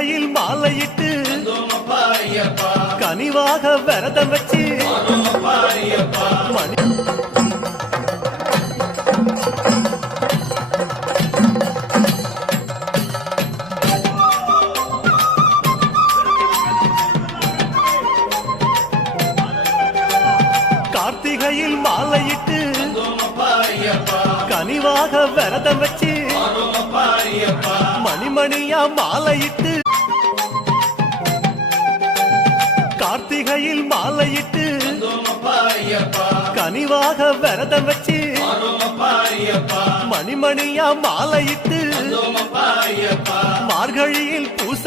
கார்த்திகையில் மாலையிட்டு கனிவாக விரதம் வச்சு மணி கார்த்திகையில் மாலையிட்டு கனிவாக விரதம் வச்சு மணிமணியா மாலையிட்டு கார்த்திகையில் மாலையிட்டு கனிவாக விரதம் வச்சு மணிமணியா மாலையிட்டு மார்கழியில் பூச